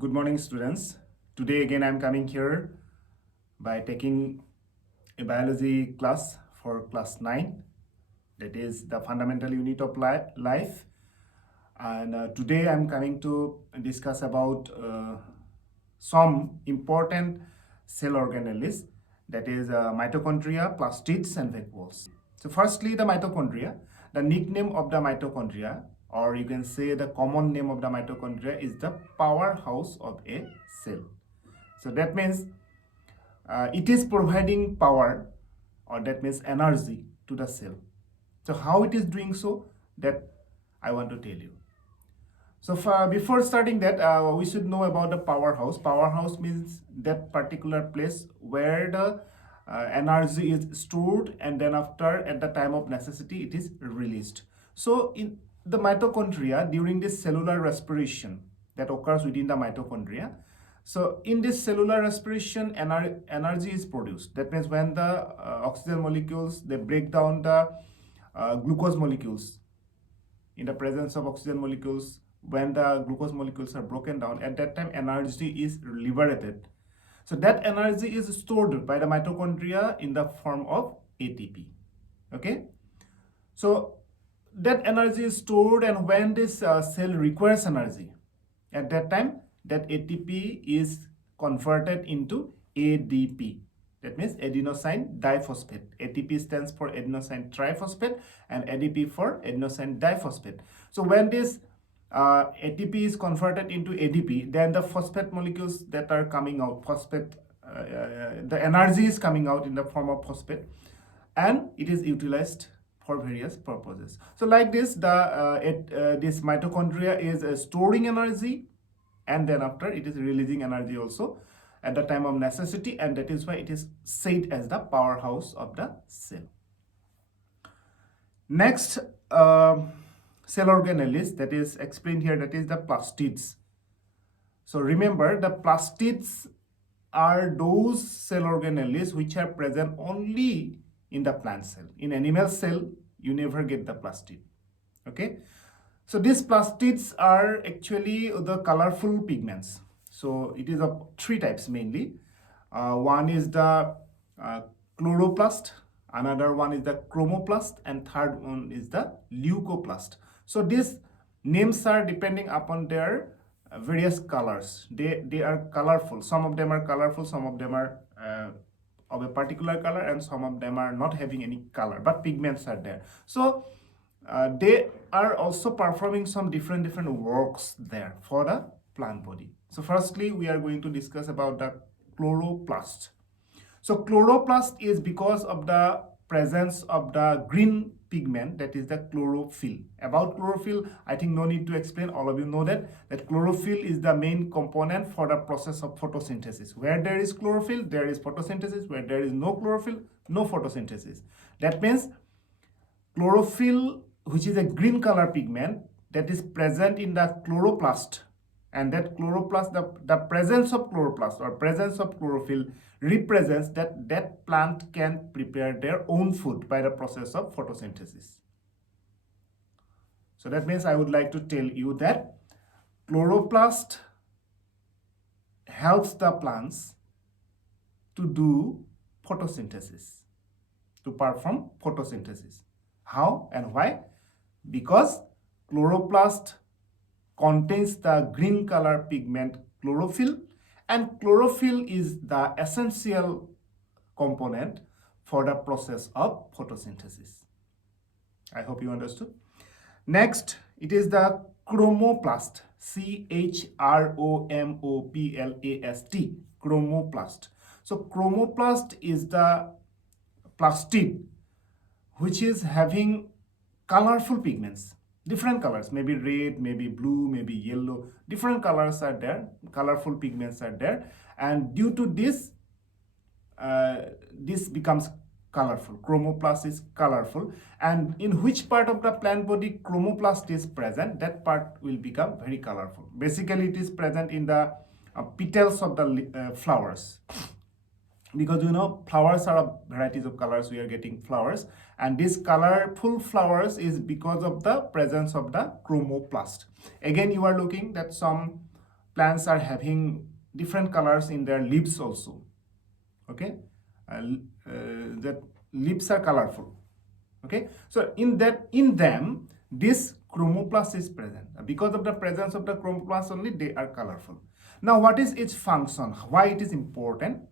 Good morning, students. Today again I'm coming here by taking a biology class for class 9, that is the fundamental unit of life. And today I'm coming to discuss about some important cell organelles, that is mitochondria, plastids and vacuoles. So firstly, the mitochondria. The nickname of the mitochondria, or you can say the common name of the mitochondria, is the powerhouse of a cell. So that means it is providing power, or that means energy, to the cell. So how it is doing so, that I want to tell you. So before starting that, we should know about the powerhouse. Powerhouse means that particular place where the energy is stored, and then after, at the time of necessity, it is released. So in the mitochondria, during this cellular respiration that occurs within the mitochondria, so in this cellular respiration, energy is produced. That means when the oxygen molecules, they break down the glucose molecules in the presence of oxygen molecules, when the glucose molecules are broken down, at that time energy is liberated. So that energy is stored by the mitochondria in the form of ATP. Okay, so that energy is stored, and when this cell requires energy, at that time that ATP is converted into ADP. That means adenosine diphosphate. ATP stands for adenosine triphosphate and ADP for adenosine diphosphate. So when this ATP is converted into ADP, then the phosphate molecules that are coming out, the energy is coming out in the form of phosphate, and it is utilized for various purposes. So like this, this mitochondria is storing energy, and then after it is releasing energy also at the time of necessity, and that is why it is said as the powerhouse of the cell. Next cell organelles that is explained here, that is the plastids. So remember, the plastids are those cell organelles which are present only in the plant cell. In animal cell, you never get the plastid. Okay, so these plastids are actually the colorful pigments. So it is of three types mainly. One is the chloroplast, another one is the chromoplast, and third one is the leucoplast. So these names are depending upon their various colors. They are colorful. Some of them are colorful, some of them are of a particular color, and some of them are not having any color, but pigments are there. So they are also performing some different works there for the plant body. So firstly, we are going to discuss about the chloroplast. So chloroplast is because of the presence of the green pigment, that is the chlorophyll. About chlorophyll, I think no need to explain. All of you know that chlorophyll is the main component for the process of photosynthesis. Where there is chlorophyll, there is photosynthesis. Where there is no chlorophyll, no photosynthesis. That means chlorophyll, which is a green color pigment, that is present in the chloroplast, and that chloroplast, the presence of chloroplast or presence of chlorophyll represents that plant can prepare their own food by the process of photosynthesis. So that means I would like to tell you that chloroplast helps the plants to do photosynthesis, to perform photosynthesis. How and why? Because chloroplast contains the green color pigment chlorophyll, and chlorophyll is the essential component for the process of photosynthesis. I hope you understood. Next, it is the chromoplast. CHROMOPLAST, chromoplast. So chromoplast is the plastid which is having colorful pigments, different colors, maybe red, maybe blue, maybe yellow, different colors are there, colorful pigments are there, and due to this, this becomes colorful. Chromoplast is colorful, and in which part of the plant body chromoplast is present, that part will become very colorful. Basically, it is present in the petals of the flowers, because you know flowers are of varieties of colors. We are getting flowers, and these colorful flowers is because of the presence of the chromoplast. Again, you are looking that some plants are having different colors in their leaves also. Okay, that leaves are colorful. Okay, so in them this chromoplast is present. Because of the presence of the chromoplast only they are colorful. Now what is its function, why it is important?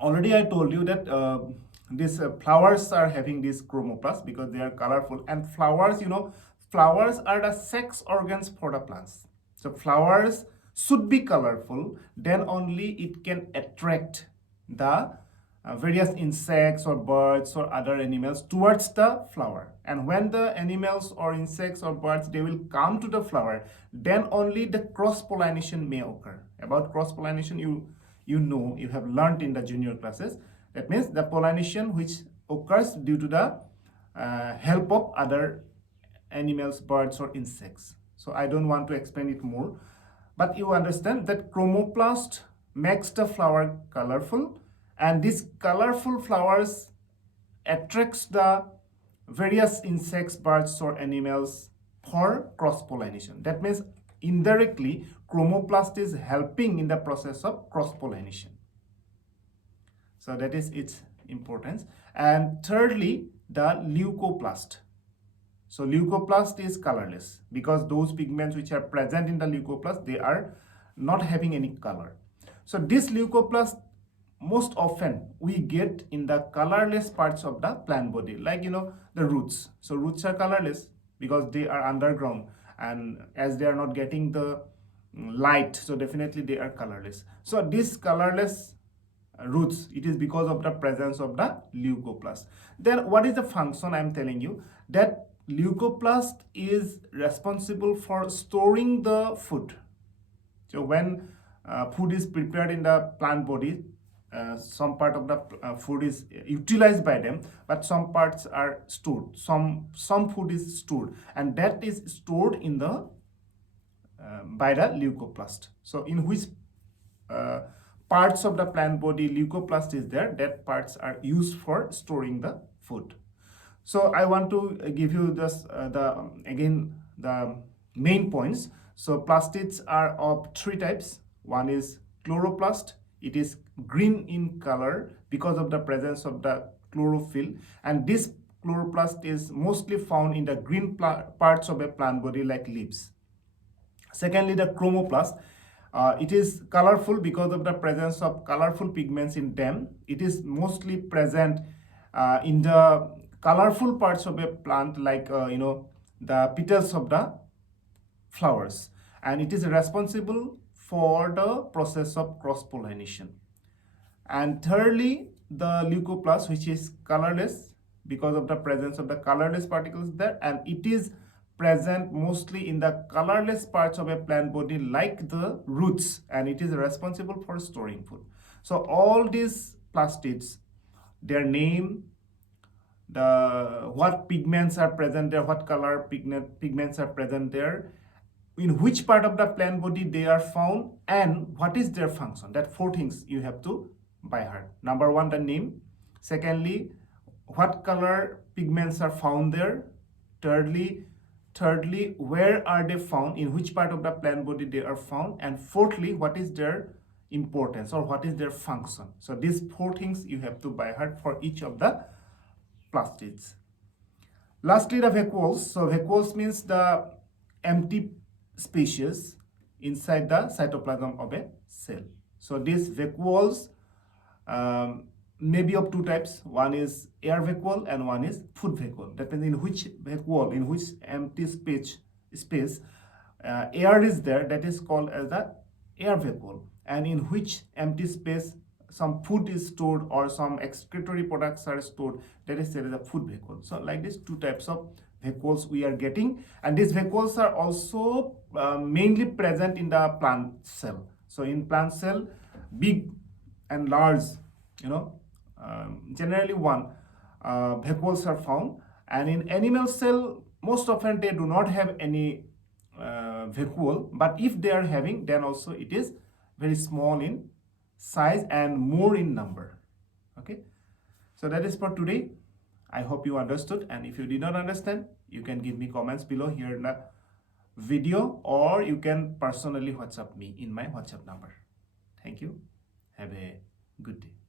Already I told you that these flowers are having this chromoplast because they are colorful. And flowers, flowers are the sex organs for the plants. So flowers should be colorful, then only it can attract the various insects or birds or other animals towards the flower. And when the animals or insects or birds, they will come to the flower, then only the cross pollination may occur. About cross pollination, you have learned in the junior classes. That means the pollination which occurs due to the help of other animals, birds or insects. So I don't want to explain it more, but you understand that chromoplast makes the flower colorful, and these colorful flowers attracts the various insects, birds or animals for cross pollination. That means indirectly chromoplast is helping in the process of cross pollination. So that is its importance. And thirdly, the leucoplast. So leucoplast is colorless because those pigments which are present in the leucoplast, they are not having any color. So this leucoplast most often we get in the colorless parts of the plant body, like the roots. So roots are colorless because they are underground, and as they are not getting the light, so definitely they are colorless. So this colorless roots, it is because of the presence of the leucoplast. Then what is the function? I am telling you that leucoplast is responsible for storing the food. So when food is prepared in the plant body, some part of the food is utilized by them, but some parts are stored. Some food is stored, and that is stored in the by the leucoplast. So in which parts of the plant body leucoplast is there, that parts are used for storing the food. So I want to give you this the main points. So plastids are of three types. One is chloroplast. It is green in color because of the presence of the chlorophyll, and this chloroplast is mostly found in the green parts of a plant body like leaves. Secondly, the chromoplast. It is colorful because of the presence of colorful pigments in them. It is mostly present in the colorful parts of a plant, like the petals of the flowers, and it is responsible for the process of cross pollination. And thirdly, the leucoplast, which is colorless because of the presence of the colorless particles there, and it is present mostly in the colorless parts of a plant body like the roots, and it is responsible for storing food. So all these plastids, their name, what pigments are present there, what color pigments are present there, in which part of the plant body they are found, and what is their function. That four things you have to by heart. Number one, the name. Secondly, what color pigments are found there. Thirdly, where are they found, in which part of the plant body they are found. And fourthly, what is their importance or what is their function. So these four things you have to by heart for each of the plastids. Lastly, the vacuoles. So vacuoles means the empty spaces inside the cytoplasm of a cell. So these vacuoles may be of two types. One is air vacuole and one is food vacuole. That means in which vacuole, in which empty space air is there, that is called as the air vacuole. And in which empty space some food is stored or some excretory products are stored, that is said as a food vacuole. So like this, two types of vacuoles we are getting, and these vacuoles are also mainly present in the plant cell. So in plant cell, big and large, generally one vacuoles are found, and in animal cell most often they do not have any vacuole, but if they are having, then also it is very small in size and more in number. Okay, so that is for today. I hope you understood, and if you did not understand, you can give me comments below here in the video, or you can personally WhatsApp me in my WhatsApp number. Thank you. Have a good day.